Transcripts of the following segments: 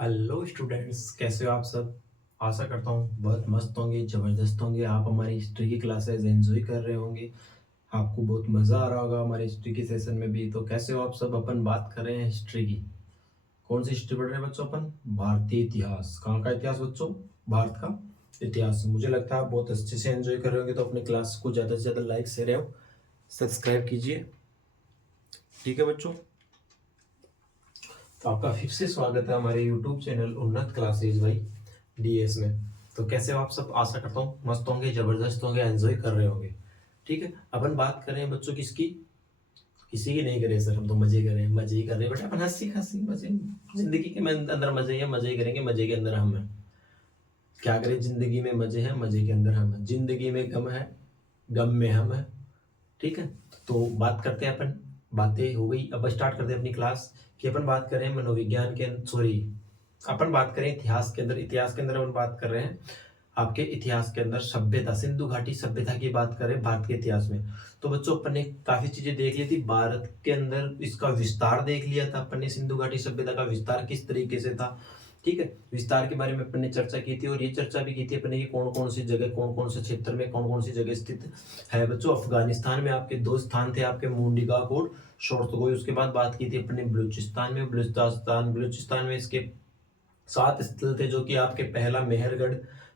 Hello students, कैसे हो आप सब। आशा करता हूँ बहुत मस्त होंगे, ज़बरदस्त होंगे। आप हमारी हिस्ट्री की क्लासेस एंजॉय कर रहे होंगे। आपको बहुत मज़ा आ रहा होगा हमारे हिस्ट्री के सेशन में भी। तो कैसे हो आप सब। अपन बात कर रहे हैं हिस्ट्री की। कौन सी हिस्ट्री पढ़ रहे हैं बच्चों अपन। भारतीय इतिहास। कहाँ का इतिहास बच्चों। भारत का इतिहास। मुझे लगता है आप बहुत अच्छे से एंजॉय कर रहे होंगे। तो अपने क्लास को ज़्यादा से ज़्यादा लाइक शेयर एवं सब्सक्राइब कीजिए। ठीक है बच्चों। तो आपका फिर से स्वागत है हमारे यूट्यूब चैनल उन्नत क्लासेज भाई डीएस में। तो कैसे हो आप सब। आशा करता हूँ मस्त होंगे, जबरदस्त होंगे, एंजॉय कर रहे होंगे। ठीक है। अपन बात कर रहे हैं बच्चों किसकी। किसी की नहीं कर रहे सर, हम तो मजे कर रहे हैं, मजे ही कर रहे हैं। बट अपन हंसी हंसी मजे। जिंदगी के अंदर मजे ही है, मजे ही करेंगे, मजे के अंदर हम हैं। क्या करें, जिंदगी में मजे हैं, मजे के अंदर हम हैं। जिंदगी में गम है, गम में हम हैं। ठीक है। तो बात करते हैं अपन। बातें हो गई, अब स्टार्ट करते हैं अपनी क्लास। कि अपन बात करें मनोविज्ञान के, सॉरी, अपन बात करें इतिहास के अंदर। इतिहास के अंदर अपन बात कर रहे हैं आपके इतिहास के अंदर सभ्यता, सिंधु घाटी सभ्यता की बात करें भारत के इतिहास में। तो बच्चों अपन ने काफी चीजें देख ली थी भारत के अंदर, इसका विस्तार देख लिया था अपन ने। सिंधु घाटी सभ्यता का विस्तार किस तरीके से था। ठीक है। विस्तार के बारे में अपन ने चर्चा की थी, और ये चर्चा भी की थी अपन ने कि कौन कौन सी जगह, कौन कौन से क्षेत्र में, कौन कौन सी जगह स्थित है बच्चों। अफगानिस्तान में आपके दो स्थान थे, आपके मुंडिकाक और शोरतगोई। उसके बाद बात की थी अपन ने बलूचिस्तान में। बलूचिस्तान में इसके 7 स्थल थे, जो कि आपके पहला मेहरगढ़,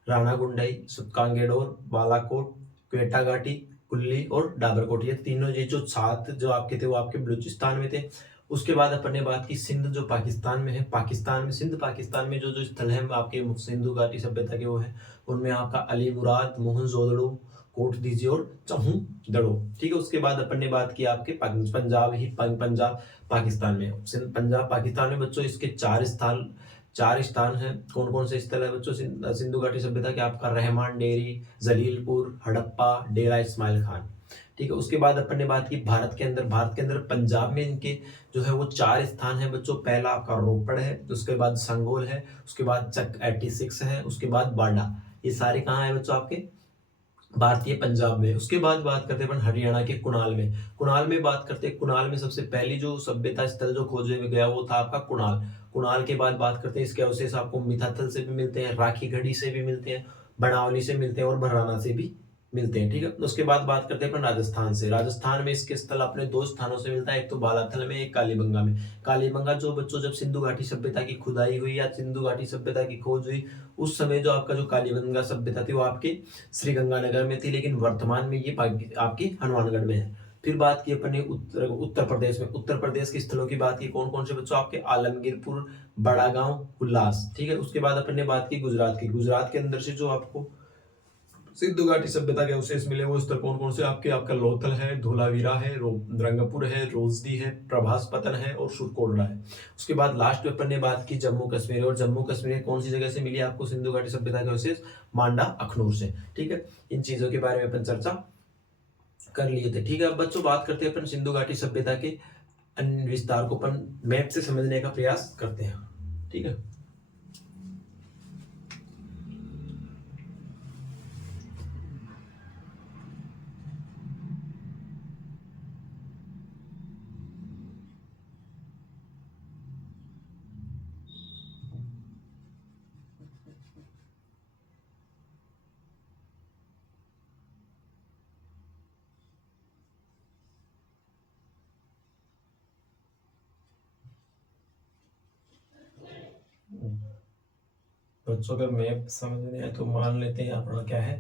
राणा गुंडई, सुतकांगेडोर, बालाकोट, क्वेटा घाटी, कुल्ली और डाबरकोट। ये तीनों, ये जो 7 जो आपके थे वो आपके बलूचिस्तान में थे। उसके बाद अपन ने बात की सिंध, जो पाकिस्तान में है। पाकिस्तान में, सिंध पाकिस्तान में जो जो स्थल है आपके सिंधु घाटी सभ्यता के वो है। उनमें आपका अली मुराद, मोहनजोदड़ो, कोट दीजिए और चहू दड़ो। ठीक है। उसके बाद अपन ने बात की आपके पंजाब पाकिस्तान में। पंजाब पाकिस्तान में बच्चों इसके 4 स्थान हैं। कौन कौन से स्थल है बच्चों सिंधु घाटी सभ्यता के। आपका रहमान डेरी, जलीलपुर, हड़प्पा, डेरा इस्माइल खान। ठीक है। उसके बाद अपन ने बात की भारत के अंदर। भारत के अंदर पंजाब में इनके जो है वो 4 स्थान है बच्चों। पहला आपका रोपड़ है, उसके बाद संगोल है, उसके बाद चक 86 है, उसके बाद बांडा। ये सारे कहाँ है बच्चों आपके भारतीय पंजाब में। उसके बाद बात करते हैं अपन हरियाणा के कुणाल में। कुणाल में बात करते हैं, कुणाल में सबसे पहली जो सभ्यता स्थल जो खोजे में गया वो था आपका कुणाल। कुणाल के बाद बात करते हैं, इसके अवशेष आपको मिथाथल से भी मिलते हैं, राखी घड़ी से भी मिलते हैं, बनावली से मिलते हैं और भराना से भी मिलते हैं। ठीक है। उसके बाद बात करते हैं अपन राजस्थान से। राजस्थान में इसके स्थल अपने 2 स्थानों से मिलता है, एक तो बालाथल में, एक कालीबंगा में। कालीबंगा जो बच्चों जब सिंधु घाटी सभ्यता की खुदाई हुई या सिंधु घाटी सभ्यता की खोज हुई, उस समय जो आपका जो कालीबंगा सभ्यता थी वो आपके श्री गंगानगर में थी, लेकिन वर्तमान में ये आपकी हनुमानगढ़ में है। फिर बात की अपन ने उत्तर प्रदेश में। उत्तर प्रदेश के स्थलों की बात की, कौन कौन से बच्चों आपके आलमगीरपुर, बड़ा गांव, उल्लास। ठीक है। उसके बाद अपन ने बात की गुजरात की। गुजरात के अंदर से जो आपको सिंधु घाटी सभ्यता के अवशेष मिले वो स्थल कौन कौन से आपके, आपका लोथल है, धोलावीरा है, रंगपुर है, रोजदी है, प्रभास पतन है और सुरकोटड़ा है। उसके बाद लास्ट में अपन ने बात की जम्मू कश्मीर। और जम्मू कश्मीर कौन सी जगह से मिली आपको सिंधु घाटी सभ्यता के अवशेष, मांडा अखनूर से। ठीक है। इन चीजों के बारे में अपन चर्चा कर लिए थे। ठीक है। अब बच्चों बात करते हैं अपन सिंधु घाटी सभ्यता के अन्य विस्तार को अपन मैप से समझने का प्रयास करते हैं। ठीक है। बच्चों अगर मैप समझने है तो मान लेते हैं अपना क्या है,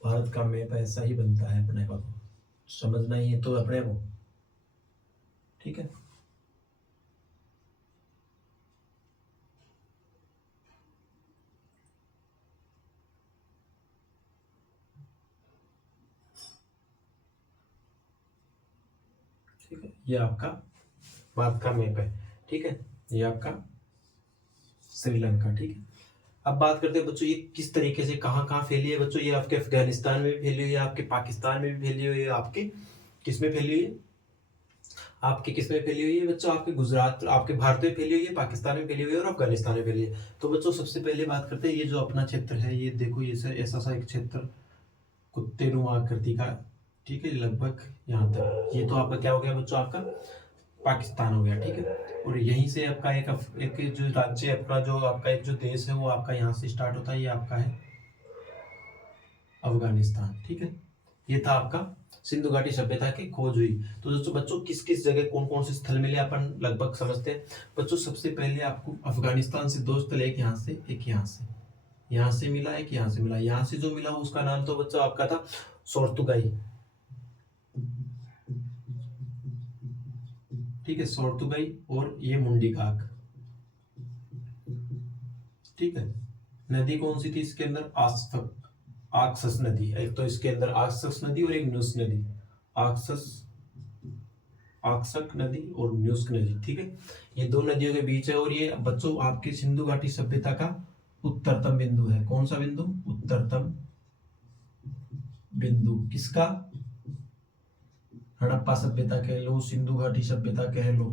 भारत का मैप ऐसा ही बनता है अपने को। समझना ही है तो अपने को। ठीक है। ठीक है। ये आपका भारत का मैप है। ठीक है। ये आपका श्रीलंका। ठीक है। अब बात करते हैं बच्चों ये किस तरीके से कहाँ कहाँ फैली है बच्चों। ये आपके अफगानिस्तान में भी फैली हुई है, आपके पाकिस्तान में भी फैली हुई है, आपके किस में फैली हुई है, आपके किस में फैली हुई है बच्चों, आपके गुजरात, आपके भारत में फैली हुई है, पाकिस्तान में फैली हुई है और अफगानिस्तान में फैली है। तो बच्चों सबसे पहले बात करते हैं ये जो अपना क्षेत्र है, ये देखो ये ऐसा सा एक क्षेत्र, कुत्ते नुमा आकृति का। ठीक है। लगभग यहाँ तक ये तो आपका क्या हो गया बच्चों, आपका पाकिस्तान हो गया, ठीक है। और यहीं से आपका एक जो राज्य है अपना, जो आपका एक जो देश है वो आपका यहाँ से स्टार्ट होता है, ये आपका है अफगानिस्तान, ठीक है। ये था आपका सिंधु घाटी सभ्यता की खोज हुई। तो दोस्तों बच्चों किस किस जगह कौन कौन से स्थल मिले अपन लगभग समझते हैं। बच्चों सबसे पहले आपको अफगानिस्तान से 2 स्थल, एक यहाँ से एक यहाँ से मिला, एक यहाँ से मिला। यहाँ से जो मिला उसका नाम तो बच्चों आपका था सोर्तुगाई, ठीक है, सोर्तुगाई। और ये मुंडीकाक, ठीक है। नदी कौन सी थी इसके अंदर, आक्सस नदी। एक तो इसके अंदर आक्सस नदी और एक न्यूस नदी, आक्सक नदी और न्यूस्क नदी, ठीक है। ये 2 नदियों के बीच है। और ये बच्चों आपके सिंधु घाटी सभ्यता का उत्तरतम बिंदु है। कौन सा बिंदु, उत्तरतम बिंदु किसका, हड़प्पा सभ्यता कह लो, सिंधु घाटी सभ्यता कह लो,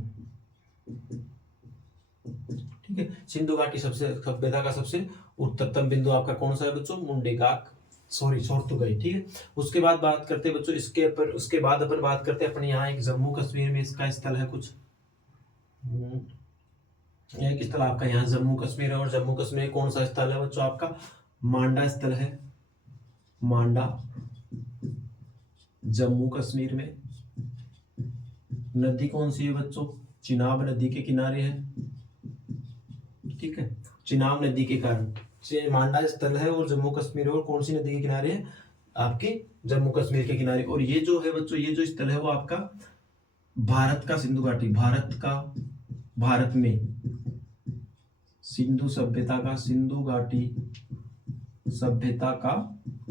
ठीक है। सिंधु घाटी सभ्यता का सबसे उत्तरतम बिंदु आपका कौन सा है बच्चों, मुंडीकाक, सोर्तुगाई, ठीक है। उसके बाद बात करते हैं बच्चों उसके बाद अपन बात करते हैं अपने यहाँ एक जम्मू कश्मीर में इसका स्थल है कुछ, एक स्थल आपका यहाँ जम्मू कश्मीर है। और जम्मू कश्मीर कौन सा स्थल है बच्चों, आपका मांडा स्थल है, मांडा जम्मू कश्मीर में। नदी कौन सी है बच्चों, चिनाब नदी के किनारे है, ठीक है। चिनाब नदी के कारण मांडा स्थल है और जम्मू कश्मीर, और कौन सी नदी के किनारे है, आपके जम्मू कश्मीर के किनारे। और ये जो है बच्चों, ये जो स्थल है वो आपका भारत का सिंधु घाटी, भारत में सिंधु घाटी सभ्यता का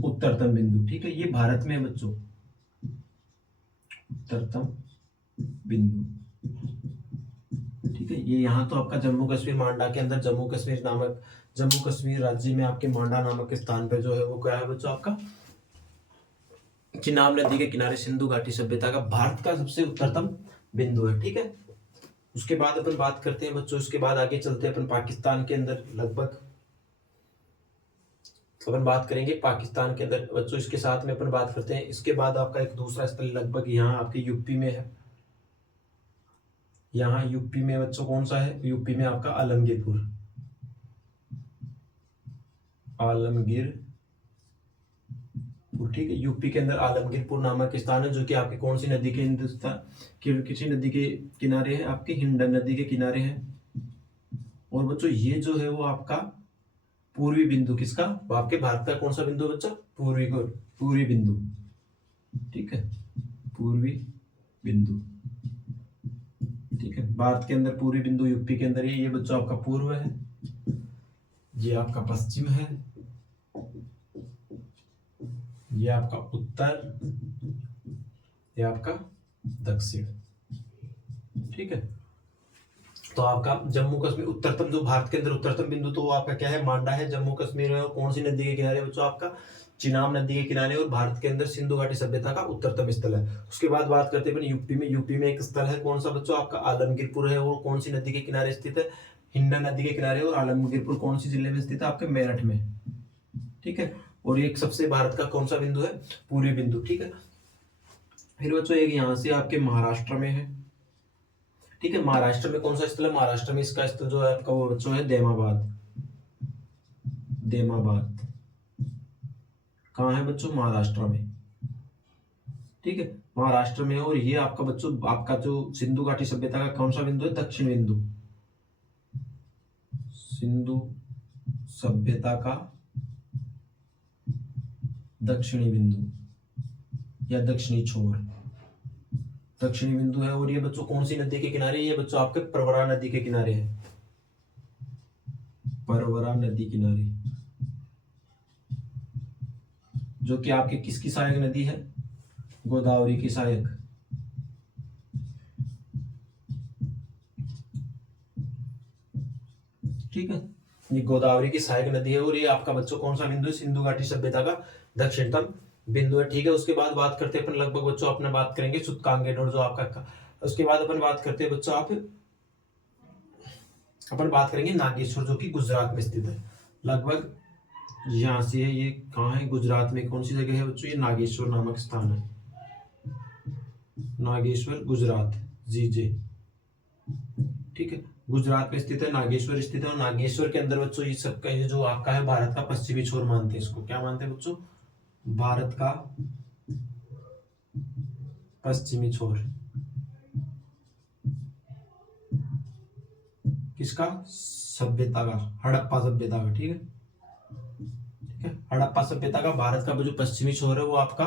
उत्तरतम बिंदु, ठीक है। ये भारत में है बच्चों, उत्तरतम बिंदु, ठीक है। ये यहाँ तो आपका जम्मू कश्मीर, मांडा के अंदर जम्मू कश्मीर राज्य में आपके मांडा नामक स्थान पे जो है वो क्या है बच्चों, आपका चिनाब नदी के किनारे सिंधु घाटी सभ्यता का भारत का सबसे उत्तरतम बिंदु है, ठीक है। उसके बाद अपन बात करते हैं बच्चों, उसके बाद आगे चलते हैं अपन पाकिस्तान के अंदर, लगभग अपन बात करेंगे पाकिस्तान के अंदर बच्चों। इसके साथ में अपन बात करते हैं, इसके बाद आपका एक दूसरा स्थल लगभग यहाँ आपके यूपी में है। यहाँ यूपी में बच्चों कौन सा है, यूपी में आपका आलमगीरपुर, ठीक है। यूपी के अंदर आलमगीरपुर नामक स्थान है, जो कि आपकी कौन सी नदी के किसी नदी के किनारे है, आपकी हिंडन नदी के किनारे है। और बच्चों ये जो है वो आपका पूर्वी बिंदु किसका, आपके भारत का कौन सा बिंदु बच्चों, पूर्वी बिंदु, ठीक है, पूर्वी बिंदु, ठीक है। भारत के अंदर पूर्वी बिंदु यूपी के अंदर ये बच्चों आपका पूर्व है, ये आपका पश्चिम है, ये आपका उत्तर, ये आपका दक्षिण, ठीक है। तो आपका जम्मू कश्मीर उत्तरतम, जो भारत के अंदर उत्तरतम बिंदु, तो वो आपका क्या है, मांडा है, जम्मू कश्मीर है। और कौन सी नदी के किनारे बच्चों, आपका चिनाब नदी के किनारे, और भारत के अंदर सिंधु घाटी सभ्यता का उत्तरतम स्थल है। उसके बाद बात करते हैं यूपी में एक स्थल है, कौन सा बच्चों, आपका आलमगीरपुर है। वो कौन सी नदी के किनारे स्थित है, हिंडा नदी के किनारे। और आलमगीरपुर कौन सी जिले में स्थित है, आपके मेरठ में, ठीक है। और एक सबसे भारत का कौन सा बिंदु है, पूर्वी बिंदु, ठीक है। फिर बच्चों एक यहाँ से आपके महाराष्ट्र में है, ठीक है। महाराष्ट्र में कौन सा स्थल है, महाराष्ट्र में इसका स्थल जो है आपका वो बच्चों है देमाबाद, कहाँ है बच्चों, महाराष्ट्र में, ठीक है, महाराष्ट्र में। और ये आपका बच्चों, आपका जो सिंधु घाटी सभ्यता का कौन सा बिंदु है, दक्षिण बिंदु, सिंधु सभ्यता का दक्षिणी बिंदु या दक्षिणी छोर, दक्षिणी बिंदु है। और ये बच्चों कौन सी नदी के किनारे, ये बच्चों आपके परवरा नदी के किनारे है, परवरा नदी किनारे, जो कि आपके किसकी सहायक नदी है, गोदावरी की सहायक, ठीक है। ये गोदावरी की सहायक नदी है। और ये आपका बच्चों कौन सा बिंदु है, सिंधु घाटी सभ्यता का दक्षिणतम बिंदु है, ठीक है। उसके बाद बात करते हैं अपन लगभग बच्चों, अपने बात करेंगे सुतकांगेडोर जो आपका, उसके बाद अपन बात करते हैं बच्चों अपन बात करेंगे नागेश्वर, जो कि गुजरात में स्थित है। लगभग यहाँ से है, ये कहाँ है, गुजरात में कौन सी जगह है बच्चों, ये नागेश्वर नामक स्थान है, नागेश्वर गुजरात, जीजे, ठीक है, गुजरात में स्थित है, नागेश्वर स्थित है, और नागेश्वर के अंदर बच्चों ये सब का ये जो आपका है भारत का पश्चिमी छोर मानते हैं इसको। क्या मानते हैं बच्चों? भारत का पश्चिमी छोर। किसका? सभ्यता का, हड़प्पा सभ्यता का। ठीक है, ठीक है, हड़प्पा सभ्यता का भारत का जो पश्चिमी छोर है वो आपका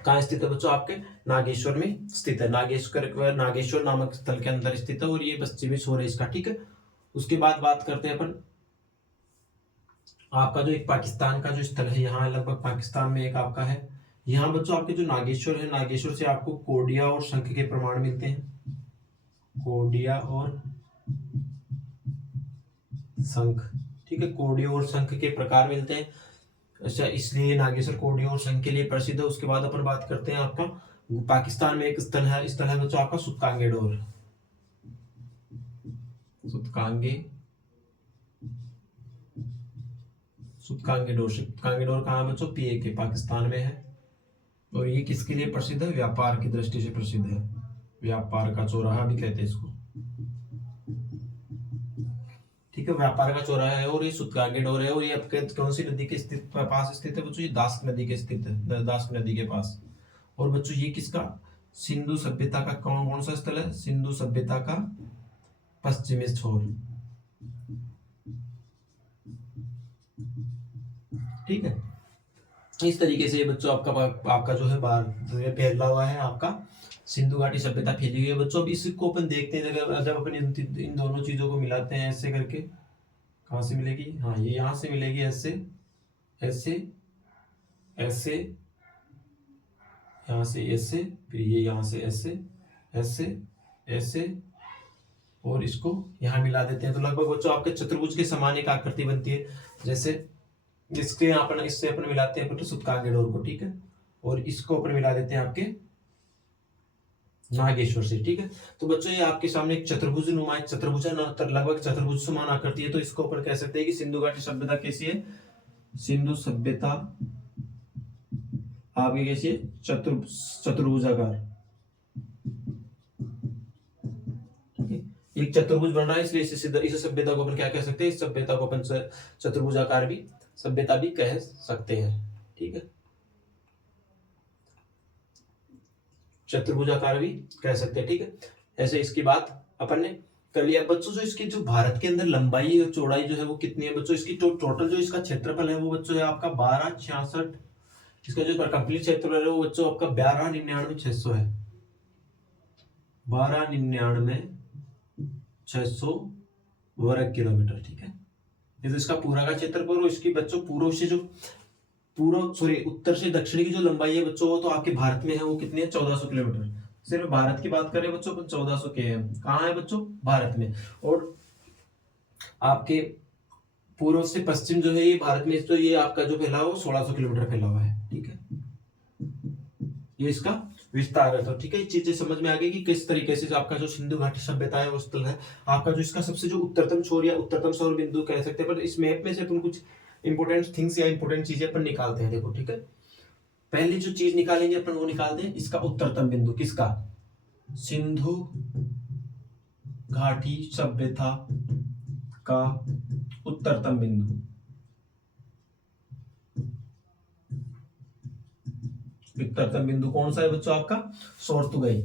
कहाँ स्थित है बच्चों? आपके नागेश्वर में स्थित है। नागेश्वर नामक स्थल के अंदर स्थित है और ये पश्चिमी छोर है इसका। ठीक है, उसके बाद बात करते हैं अपन आपका जो एक पाकिस्तान का जो स्थल है, यहाँ लगभग पाकिस्तान में एक आपका है। यहाँ बच्चों आपके जो नागेश्वर है, नागेश्वर से आपको कोडिया और शंख के प्रमाण मिलते हैं। कोडिया और शंख। ठीक है, कोडिया और शंख के प्रकार मिलते हैं। अच्छा, इसलिए नागेश्वर कोडिया और शंख के लिए प्रसिद्ध है। उसके बाद अपन बात करते हैं आपका पाकिस्तान में एक स्थल है बच्चों आपका सुतकांगे डोर। सुतकांगे डोर कहाँ है बच्चों? PAK पाकिस्तान में है। और ये किसके लिए प्रसिद्ध है? व्यापार की दृष्टि से प्रसिद्ध है। व्यापार का चौराहा भी कहते हैं इसको। ठीक है, व्यापार का चौराहा है और ये सुतकांगे डोर है। और ये आपके कौन सी नदी के पास स्थित है बच्चों? ये दास्क नदी के स्थित है, दास्क नदी के पास। और बच्चों ये किसका? सिंधु सभ्यता का कौन सा स्थल है? सिंधु सभ्यता का पश्चिमी छोर। ठीक है, इस तरीके से बच्चों आपका जो है भारत फैला हुआ है, आपका सिंधु घाटी सभ्यता फैली हुई है बच्चों। अब इसको अपन देखते हैं, जब अपन इन दोनों चीजों को मिलाते हैं ऐसे करके, कहाँ से मिलेगी? हाँ, ये यहाँ से मिलेगी, ऐसे ऐसे ऐसे, यहाँ से ऐसे, फिर ये यहाँ से ऐसे ऐसे ऐसे, और इसको यहाँ मिला देते हैं तो लगभग बच्चों आपके चतुर्भुज के समान एक आकृति बनती है। जैसे इसके इससे अपन मिलाते हैं सुतकांगे डोर को। ठीक है, और इसको अपन मिला देते हैं आपके नागेश्वर से। ठीक है, तो बच्चों ये आपके सामने एक चतुर्भुज नुमा लगभग चतुर्भुज समान आकृति है। तो इसको अपन कह सकते हैं कि सिंधु घाटी सभ्यता कैसी है? सिंधु सभ्यता आपकी कैसी है? चतुर्भुजाकार। एक चतुर्भुज बन रहा है, इसलिए इस सभ्यता को अपन क्या कह सकते हैं? इस सभ्यता को अपन चतुर्भुजाकार भी सभ्यता भी कह सकते हैं। ठीक है, चतुर्भुजाकार भी कह सकते हैं। ठीक है, ऐसे इसकी बात अपन ने कर लिया बच्चों। जो इसकी जो भारत के अंदर लंबाई और चौड़ाई जो है वो कितनी है बच्चों? इसकी टोटल जो इसका क्षेत्रफल है वो बच्चों है आपका 1266। इसका जो कंप्लीट क्षेत्रफल है वो बच्चों आपका 12,99,600 है। 12,99,600 वर्ग किलोमीटर। ठीक है, ये तो इसका पूरा का क्षेत्रफल। और इसकी बच्चों उत्तर से दक्षिण की जो लंबाई है बच्चों वो तो आपके भारत में है, वो कितनी है? 1400 किलोमीटर। सिर्फ भारत की बात करें बच्चों तो 1400 के है। कहाँ है बच्चों? भारत में। और आपके पूर्व से पश्चिम जो है ये भारत में, तो ये आपका जो फैला हुआ 1600 किलोमीटर फैला हुआ है। ठीक है, ये इसका विस्तार है। तो ठीक है, ये चीजें समझ में आ गई कि किस तरीके से आपका जो सिंधु घाटी सभ्यता है वो स्थल है आपका जो इसका सबसे जो उत्तरतम छोर या उत्तरतम सौर बिंदु कह सकते हैं। पर इस मैप में से अपन कुछ इंपोर्टेंट थिंग्स या इंपोर्टेंट चीजें अपन निकालते हैं। देखो, ठीक है, पहली जो चीज निकालेंगे अपन वो निकालते हैं इसका उत्तरतम बिंदु। किसका? सिंधु घाटी सभ्यता का उत्तरतम बिंदु। उत्तरतम बिंदु कौन सा है बच्चों? आपका सोर्तुगाई।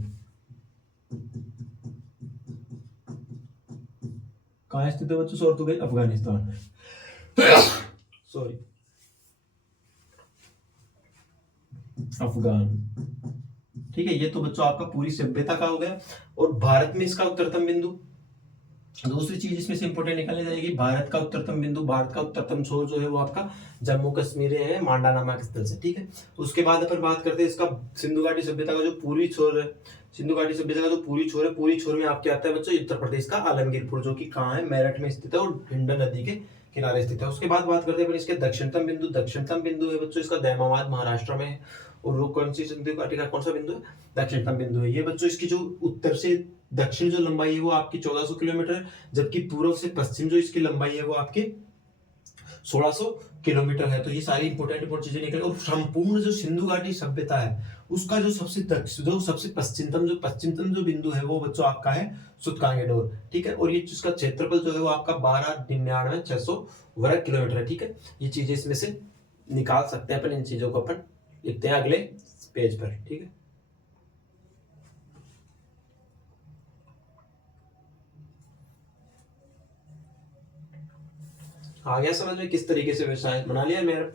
कहाँ स्थित है बच्चों सोर्तुगाई? अफगानिस्तान। सॉरी, अफगान। ठीक है, ये तो बच्चों आपका पूरी सभ्यता का हो गया। और भारत में इसका उत्तरतम बिंदु, दूसरी चीज इसमें से इंपोर्टेंट निकाली जाएगी, भारत का उत्तरतम बिंदु, भारत का उत्तरतम छोर जो है वो आपका जम्मू कश्मीर है, मांडा नामक स्थल से। ठीक है, उसके बाद अपन बात करते हैं इसका सिंधु घाटी सभ्यता का जो पूर्वी छोर है। सिंधु घाटी सभ्यता का जो पूरी छोर है, पूरी छोर में आपके आता है बच्चों उत्तर प्रदेश का आलमगीरपुर, जो कि कहाँ है? मेरठ में स्थित है और हिंडन नदी के किनारे स्थित है। उसके बाद बात करते हैं अपन इसके दक्षिणतम बिंदु। दक्षिणतम बिंदु है बच्चों इसका दहमाबाद, महाराष्ट्र में है। और वो कौन सी सिंधु घाटी का कौन सा बिंदु है? दक्षिणतम बिंदु है। ये बच्चों इसकी जो उत्तर से दक्षिण जो लंबाई है वो आपकी 1400 किलोमीटर है, जबकि पूर्व से पश्चिम जो इसकी लंबाई है वो आपकी 1600 किलोमीटर है। तो ये सारी इंपोर्टेंट चीजें निकली। और संपूर्ण जो सिंधु घाटी सभ्यता है उसका जो सबसे पश्चिमतम जो बिंदु है वो बच्चों आपका है सूतकांगेडोर, ठीक है। और ये जिसका क्षेत्रफल जो है वो आपका 12,99,600 वर्ग किलोमीटर है, ठीक है। ये चीजें इसमें से निकाल सकते हैं अपन, इन चीजों को अपन लिखते हैं अगले पेज पर, ठीक है। आ गया समझ में किस तरीके से व्यवसाय बना लिया मेरा।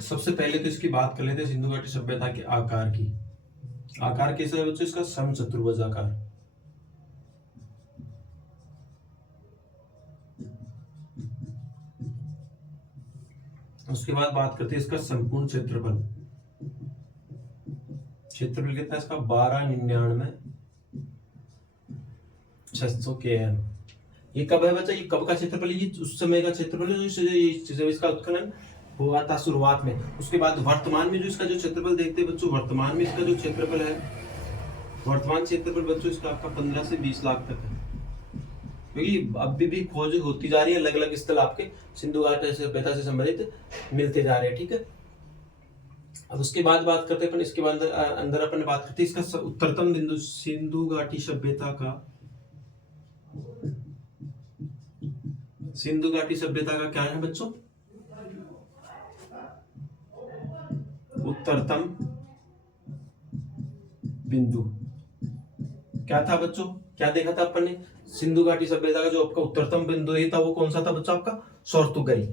सबसे पहले तो इसकी बात कर लेते हैं सिंधु घाटी सभ्यता के आकार की। आकार कैसा है बच्चों इसका? समचतुर्भुज आकार। उसके बाद बात करते हैं इसका संपूर्ण क्षेत्रफल। क्षेत्रफल कितना है इसका? 12,99,600 km। ये कब है बच्चा? ये कब का क्षेत्रफल? ये उस समय का क्षेत्रफल है जो इसका उत्खनन हुआ था शुरुआत में। उसके बाद वर्तमान में जो इसका जो क्षेत्रफल देखते हैं बच्चों, वर्तमान में इसका जो क्षेत्रफल है, वर्तमान क्षेत्रफल बच्चों इसका आपका 15 से 20 लाख तक है। क्योंकि अभी भी खोज होती जा रही है, अलग अलग स्थल आपके सिंधु घाटी सभ्यता से संबंधित मिलते जा रहे हैं, ठीक है। अब उसके बाद बात करते हैं अपन, इसके बाद अंदर अपन बात करते हैं इसका उत्तरतम बिंदु सिंधु घाटी सभ्यता का। सिंधु घाटी सभ्यता का क्या है बच्चों? उत्तरतम बिंदु क्या था बच्चों? क्या देखा था अपन ने? सिंधु घाटी सभ्यता का जो आपका उत्तरतम बिंदु ही था वो कौन सा था बच्चों? आपका सोर्तुगई।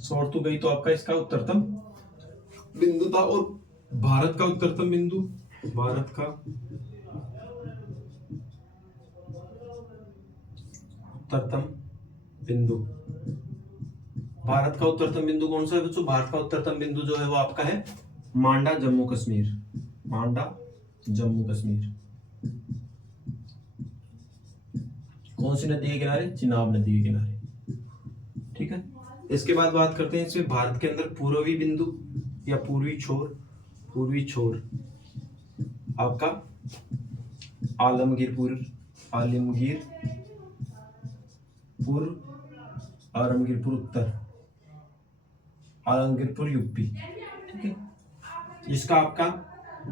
सोर्तुगई तो आपका इसका उत्तरतम बिंदु था। और भारत का उत्तरतम बिंदु, भारत का उत्तरतम बिंदु, भारत का उत्तरतम बिंदु कौन सा है बच्चों? भारत का उत्तरतम बिंदु जो है वो आपका है मांडा, जम्मू कश्मीर। मांडा, जम्मू कश्मीर। कौन सी नदी के किनारे? चिनाब नदी के किनारे, ठीक है। इसके बाद बात करते हैं इसमें भारत के अंदर पूर्वी बिंदु या पूर्वी छोर। पूर्वी छोर आपका आलमगीरपुर, आलमगीरपुर उत्तर, आलमगीरपुर यूपी, ठीक है। इसका आपका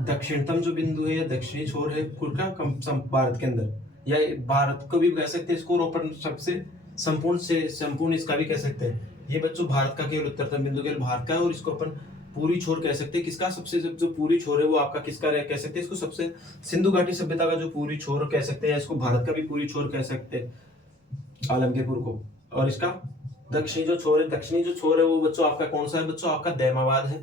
दक्षिणतम जो बिंदु है या दक्षिणी छोर है भारत के अंदर, या भारत को भी कह सकते हैं इसको, और अपन सबसे संपूर्ण इसका भी कह सकते हैं। ये बच्चों भारत का केवल उत्तरतम बिंदु केवल भारत का है, और इसको अपन पूरी छोर कह सकते हैं। किसका सबसे जो पूरी छोर है वो आपका किसका कह सकते हैं? इसको सबसे सिंधु घाटी सभ्यता का जो पूरी छोर कह सकते हैं, इसको भारत का भी पूरी छोर कह सकते हैं आलमगीरपुर को। और इसका दक्षिणी जो छोर है वो बच्चों आपका कौन सा है बच्चों? आपका दैमाबाद है,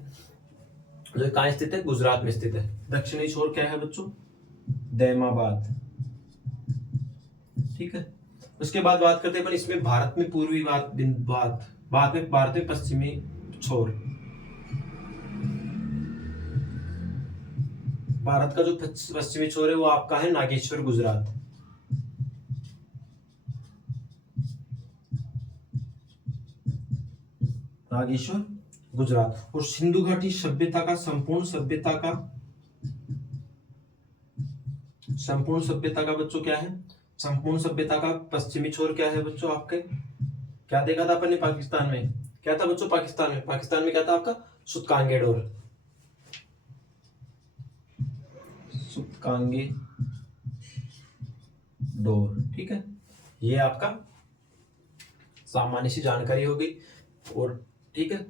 जो कहाँ स्थित है? गुजरात में स्थित है। दक्षिणी छोर क्या है बच्चों? दैमाबाद, ठीक है। उसके बाद बात करते हैं अपन इसमें भारत में पूर्वी बाद में भारत में पश्चिमी छोर। भारत का जो पश्चिमी छोर है वो आपका है नागेश्वर, गुजरात। नागेश्वर, गुजरात। और सिंधु घाटी सभ्यता का संपूर्ण सभ्यता का बच्चों क्या है? संपूर्ण सभ्यता का पश्चिमी छोर क्या है बच्चों आपके? क्या देखा था अपन ने पाकिस्तान में? क्या था बच्चों पाकिस्तान में क्या था आपका? सूतकांगेडोर, ठीक है। ये आपका सामान्य सी जानकारी हो गई, और ठीक है।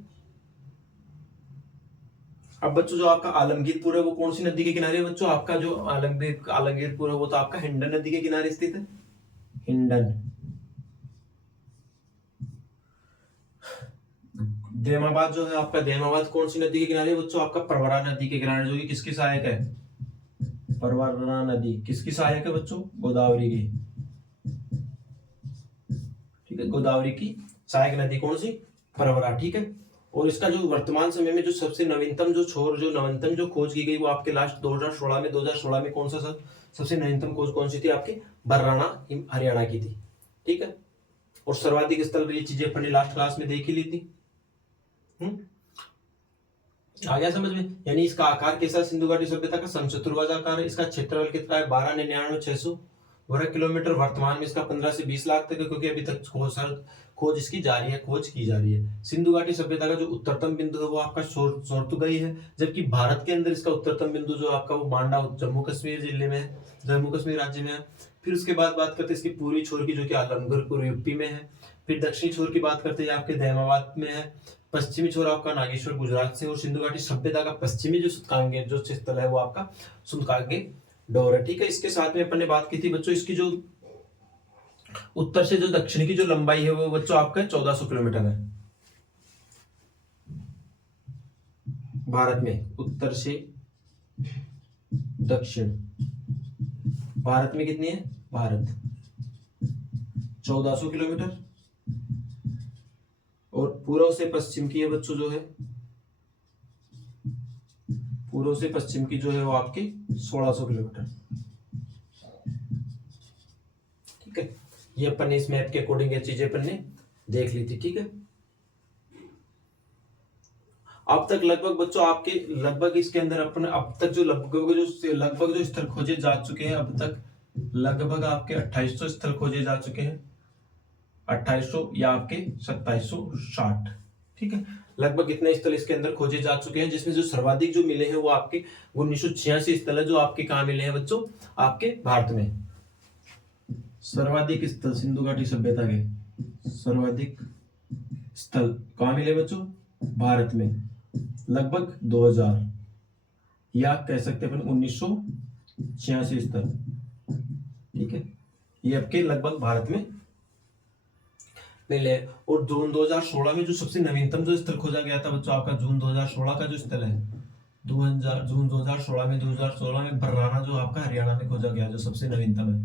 अब बच्चों जो आपका आलमगीरपुर है वो कौन सी नदी के किनारे है बच्चों? आपका जो आलमगीरपुर है वो तो आपका हिंडन नदी के किनारे स्थित है। हिंडन। दैमाबाद जो है आपका, दैमाबाद कौन सी नदी के किनारे है बच्चों? आपका परवरा नदी के किनारे, जो कि किसकी सहायक है? परवरा नदी किसकी सहायक है बच्चों? गोदावरी की, ठीक है, गोदावरी की सहायक नदी कौन सी? परवरा, ठीक है। और इसका जो वर्तमान समय में जो सबसे नवीनतम जो खोज की गई वो आपके लास्ट 2016 में कौन सा सबसे नवीनतम खोज कौन सी थी? आपकी बर्राना हरियाणा की थी, ठीक है। और सर्वाधिक स्थल, ये चीजें अपन ने लास्ट क्लास में देख ही ली थी। आ गया समझ में? यानी इसका आकार कैसा? सिंधु घाटी सभ्यता का समचतुर्भुजाकार है। इसका क्षेत्रफल कितना है? 12,99,600 वर्ग किलोमीटर। वर्तमान में इसका 15 से 20 लाख तक है, क्योंकि अभी तक खोज इसकी जारी है, खोज की जा रही है। सिंधु घाटी सभ्यता का जो उत्तरतम बिंदु है वो आपका सोर्तुगाई है, जबकि भारत के अंदर इसका उत्तरतम बिंदु जो आपका वो मांडा जम्मू कश्मीर जिले में है, जम्मू कश्मीर राज्य में है। फिर उसके बाद बात करते हैं इसकी पूर्वी छोर की, जो कि आलमगीरपुर यूपी में है। फिर दक्षिणी छोर की बात करते हैं आपके दहमाबाद में है। पश्चिमी छोर आपका नागेश्वर गुजरात से। और सिंधु घाटी सभ्यता का पश्चिमी जो सूतकांगे जो स्थल है वो आपका सूतकांगे डोर है, ठीक है। इसके साथ में अपन ने बात की थी बच्चों, इसकी जो उत्तर से जो दक्षिण की जो लंबाई है वो बच्चों आपका 1400 किलोमीटर है। भारत में उत्तर से दक्षिण भारत में कितनी है? भारत 1400 किलोमीटर। और पूर्व से पश्चिम की है बच्चों जो है, पूर्व से पश्चिम की जो है वो आपकी 1600 किलोमीटर, ठीक है। ये अपन ने इस मैप के अकॉर्डिंग ये चीजें अपन ने देख ली थी, ठीक है। अब तक लगभग बच्चों आपके लगभग इसके अंदर अपन अब तक जो लगभग जो स्थल खोजे जा चुके हैं, अब तक लगभग आपके 2800 स्थल खोजे जा चुके हैं। 2800 या आपके 2760, ठीक है। लगभग इतने स्थल इसके अंदर खोजे जा चुके हैं, जिसमें जो सर्वाधिक जो मिले हैं वो आपके 1986 स्थल है, जो आपके कहाँ मिले हैं बच्चों? आपके भारत में। सर्वाधिक स्थल सिंधु घाटी सभ्यता के सर्वाधिक स्थल कहाँ मिले बच्चों? भारत में लगभग 2000, या कह सकते हैं अपन 1986 स्थल, ठीक है। ये आपके लगभग भारत में मिले। और जून 2016 में जो सबसे नवीनतम जो स्थल खोजा गया था बच्चों आपका, जून 2016 का जो स्थल है, जून 2016 में बर्राना जो आपका हरियाणा में खोजा गया, जो सबसे नवीनतम है,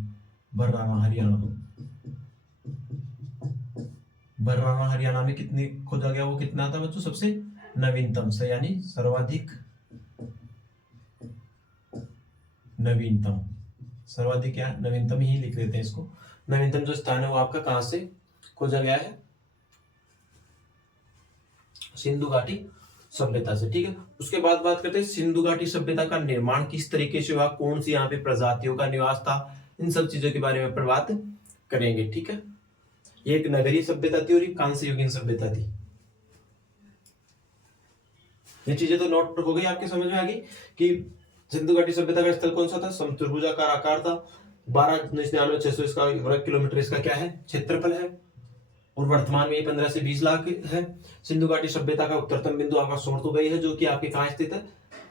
बर्राना हरियाणा में कितने खोजा गया? वो कितना था बच्चों? सबसे नवीनतम से, यानी सर्वाधिक नवीनतम, सर्वाधिक क्या नवीनतम ही लिख देते हैं इसको। नवीनतम जो स्थान है वो आपका कहां से खोजा गया है? सिंधु घाटी सभ्यता से, ठीक है। उसके बाद बात करते हैं सिंधु घाटी सभ्यता का निर्माण किस तरीके से हुआ, कौन सी यहाँ पे प्रजातियों का निवास था, इन सब चीजों के बारे में अपन बात करेंगे, ठीक है। ये एक नगरीय सभ्यता थी और एक कांस्य युगीन सभ्यता थी। ये चीजें तो नोट हो गई, आपके समझ में आ गई कि सिंधु घाटी सभ्यता का स्थल कौन सा था? समचतुर्भुजाकार आकार था। 12,99,600 इसका वर्ग किलोमीटर इसका क्या है? क्षेत्रफल है। और वर्तमान में 15 से 20 लाख है। सिंधु घाटी सभ्यता का उत्तरतम बिंदु आपका सोर्तुगाई है, जो कि आपके कहाँ स्थित है?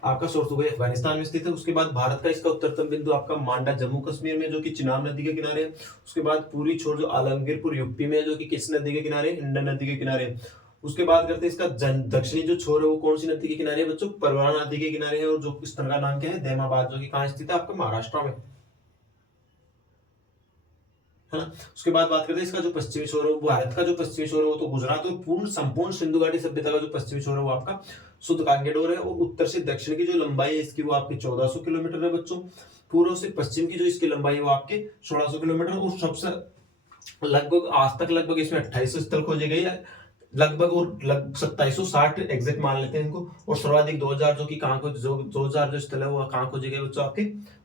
आपका सोर्तुगाई अफगानिस्तान में स्थित है। उसके बाद भारत का इसका उत्तरतम बिंदु आपका मांडा जम्मू कश्मीर में, जो कि चिनाब नदी के किनारे है। उसके बाद पूर्वी छोर जो आलमगीरपुर यूपी में है, जो कि किस नदी के किनारे? हिंडन नदी के किनारे। उसके बाद करते हैं इसका दक्षिणी जो छोर है वो कौन सी नदी के किनारे है बच्चों? परवरा नदी के किनारे है। और जो स्थल का नाम क्या है? दहमाबाद, जो कि कहाँ स्थित है? आपका महाराष्ट्र में, है ना। उसके बाद बात करते हैं इसका जो पश्चिमी छोर है, वो भारत का जो पश्चिमी छोर है वो तो गुजरात, और पूर्ण संपूर्ण सिंधु घाटी सभ्यता का जो पश्चिमी छोर है वो आपका शुद्ध कांगेडोर है। और उत्तर से दक्षिण की जो लंबाई है इसकी वो आपकी 1400 किलोमीटर है बच्चों। पूर्व से पश्चिम की जो इसकी लंबाई है वो आपके 1600 किलोमीटर। और सबसे लगभग आज तक लगभग इसमें 28 स्थल खोजे गए हैं लगभग, और 2760 एग्जैक्ट मान लेते हैं इनको। और सर्वाधिक 2000 जो कि कहाँ को जो 2000 जो स्थल है वो कहाँ खोजे गए बच्चों? आपके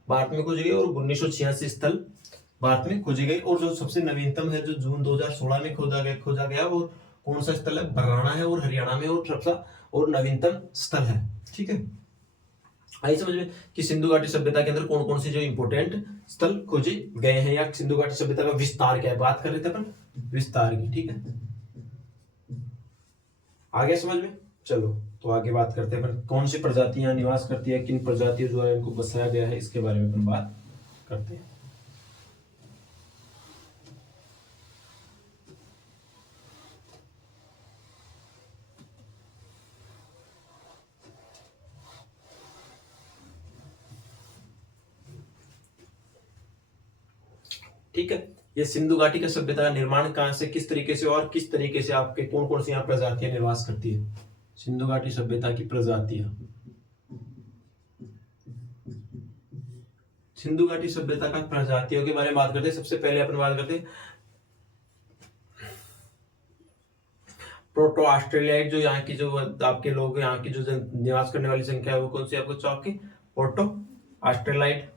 भारत में खोजे गए। और 1986 स्थल भारत में खोजी गई। और जो सबसे नवीनतम है जो जून 2016 में खोजा गया वो कौन सा स्थल है? बर्राना है, और हरियाणा में, और सबसे और नवीनतम स्थल है, ठीक है। आई समझ में कि सिंधु घाटी सभ्यता के अंदर कौन कौन से जो इंपोर्टेंट स्थल खोजे गए हैं, या सिंधु घाटी सभ्यता का विस्तार क्या है, बात कर रहे थे अपन विस्तार की, ठीक है। आगे समझ में? चलो तो आगे बात करते हैं अपन कौन सी प्रजातियां निवास करती है, किन प्रजातियों जो है इनको बसाया गया है, इसके बारे में अपन बात करते हैं। ठीक है, ये सिंधु घाटी का सभ्यता का निर्माण कहाँ से, किस तरीके से और किस तरीके से आपके कौन कौन सी यहाँ प्रजातियां निवास करती है। सिंधु घाटी सभ्यता की प्रजातियां, सिंधु घाटी सभ्यता का प्रजातियों के बारे में बात करते हैं। सबसे पहले अपन बात करते हैं प्रोटो ऑस्ट्रेलियाइट, जो यहाँ की जो आपके लोग यहाँ की जो निवास करने वाली संख्या है वो कौन सी आपको चौक की प्रोटो ऑस्ट्रेलाइट।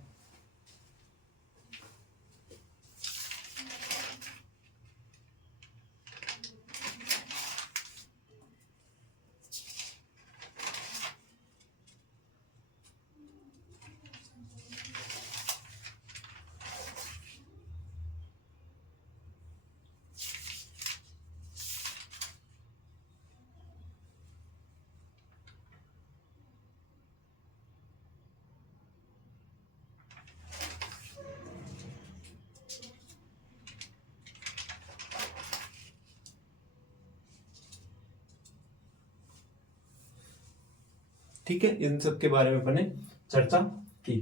ठीक है, इन सब के बारे में अपने चर्चा की।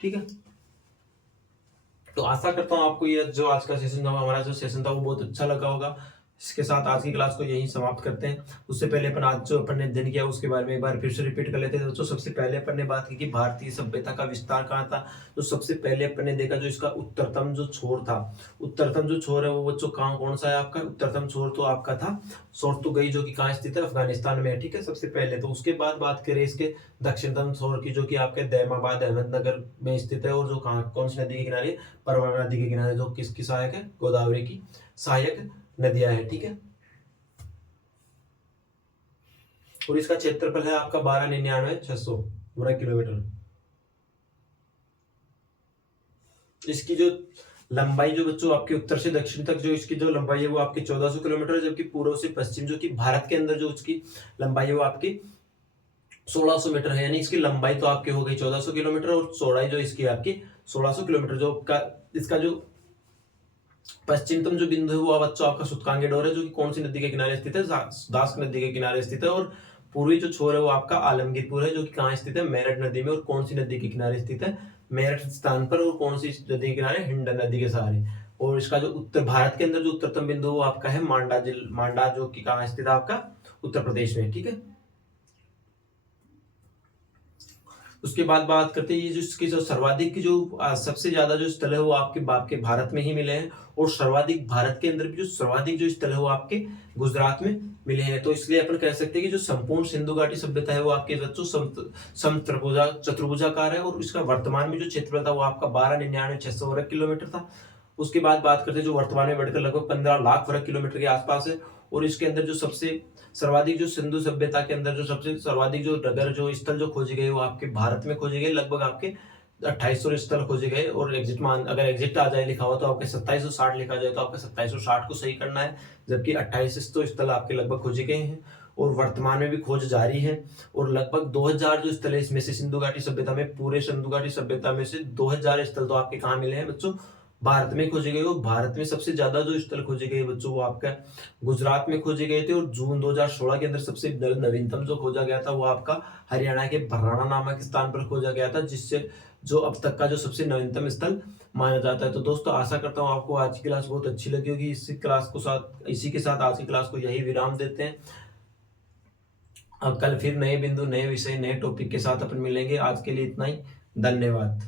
ठीक है, तो आशा करता हूँ आपको ये जो आज का सेशन था, हमारा जो सेशन था वो बहुत अच्छा लगा होगा। इसके साथ आज की क्लास को यहीं समाप्त करते हैं। उससे पहले अपन आज जो अपन ने दिन किया उसके बारे में एक बार फिर से रिपीट कर लेते हैं। दोस्तों सबसे पहले अपन ने बात की कि भारतीय सभ्यता का विस्तार कहाँ था। तो सबसे पहले अपन ने देखा जो इसका उत्तरतम जो छोर था, उत्तरतम जो छोर है वो बच्चों कहाँ कौन सा है आपका उत्तरतम छोर, तो आपका था सोर्तुगई, जो कि कहाँ स्थित है, अफगानिस्तान में है। ठीक है, सबसे पहले तो उसके बाद बात करें इसके दक्षिणतम छोर की, जो कि आपके दैमाबाद अहमदनगर में स्थित है, और जो कहाँ कौन सी नदी के किनारे, परवाना नदी के किनारे, जो किसकी सहायक है, गोदावरी की सहायक नदियां है। ठीक है, और इसका क्षेत्रफल है आपका 12,99,600 वर्ग किलोमीटर। इसकी जो लंबाई जो बच्चों आपके उत्तर से दक्षिण तक जो इसकी जो लंबाई है वो आपकी 1400 किलोमीटर है, जबकि पूर्व से पश्चिम जो कि भारत के अंदर जो उसकी लंबाई है वो आपकी 1600 मीटर है। यानी इसकी लंबाई तो आपकी हो गई 1400 किलोमीटर और चौड़ाई जो इसकी आपकी 1600 किलोमीटर। जो का इसका जो पश्चिमतम जो बिंदु है वो बच्चों आपका सुतकांगे डोर है, जो कि कौन सी नदी के किनारे स्थित है, दास नदी के किनारे स्थित है। और पूर्वी जो छोर है वो आपका आलमगीरपुर है, जो कि कहाँ स्थित है, मेरठ नदी में। और कौन सी नदी के किनारे स्थित है, मेरठ स्थान पर। और कौन सी नदी के किनारे, हिंडन नदी के सहारे। और इसका जो उत्तर भारत के अंदर जो उत्तरतम बिंदु वो आपका है मांडा मांडा, जो कि कहाँ स्थित है आपका उत्तर प्रदेश में। ठीक है, उसके बाद बात करते हैं ये जो इसकी जो सर्वाधिक की जो सबसे ज्यादा जो स्थल है वो आपके भारत में ही मिले हैं। और सर्वाधिक भारत के अंदर भी जो सर्वाधिक जो स्थल है वो आपके गुजरात में मिले हैं। तो इसलिए अपन कह सकते हैं कि जो संपूर्ण सिंधु घाटी सभ्यता है वो आपके बच्चों चतुर्भुजाकार है। और इसका वर्तमान में जो क्षेत्रफल था वो आपका 12,99,600 वर्ग किलोमीटर था। उसके बाद बात करते हैं जो वर्तमान में बढ़कर लगभग 15 लाख वर्ग किलोमीटर के आसपास है। और इसके अंदर जो सबसे सर्वाधिक जो सिंधु सभ्यता के अंदर जो सबसे सर्वाधिक जो नगर जो स्थल जो खोजे गए वो आपके भारत में खोजे गए, लगभग आपके 2800 स्थल खोजे गए। और एग्जिट मान अगर एग्जिट आ जाए लिखा हुआ तो आपके 2760 लिखा जाए तो आपके 2760 को सही करना है, जबकि 28 तो स्थल आपके लगभग खोजे गए हैं और वर्तमान में भी खोज जारी है। और लगभग 2000 जो स्थल है इसमें से सिंधु घाटी सभ्यता में, पूरे सिंधु घाटी सभ्यता में से 2000 स्थल तो आपके कहाँ मिले हैं बच्चों, भारत में खोजे गए। और भारत में सबसे ज्यादा जो स्थल खोजे गए बच्चों वो आपका गुजरात में खोजे गए थे। और जून 2016 के अंदर सबसे नवीनतम जो खोजा गया था वो आपका हरियाणा के भराना नामक स्थान पर खोजा गया था, जिससे जो अब तक का जो सबसे नवीनतम स्थल माना जाता है। तो दोस्तों आशा करता हूँ आपको आज की क्लास बहुत अच्छी लगी होगी। इसी के साथ आज की क्लास को यही विराम देते हैं। अब कल फिर नए बिंदु, नए विषय, नए टॉपिक के साथ अपन मिलेंगे। आज के लिए इतना ही, धन्यवाद।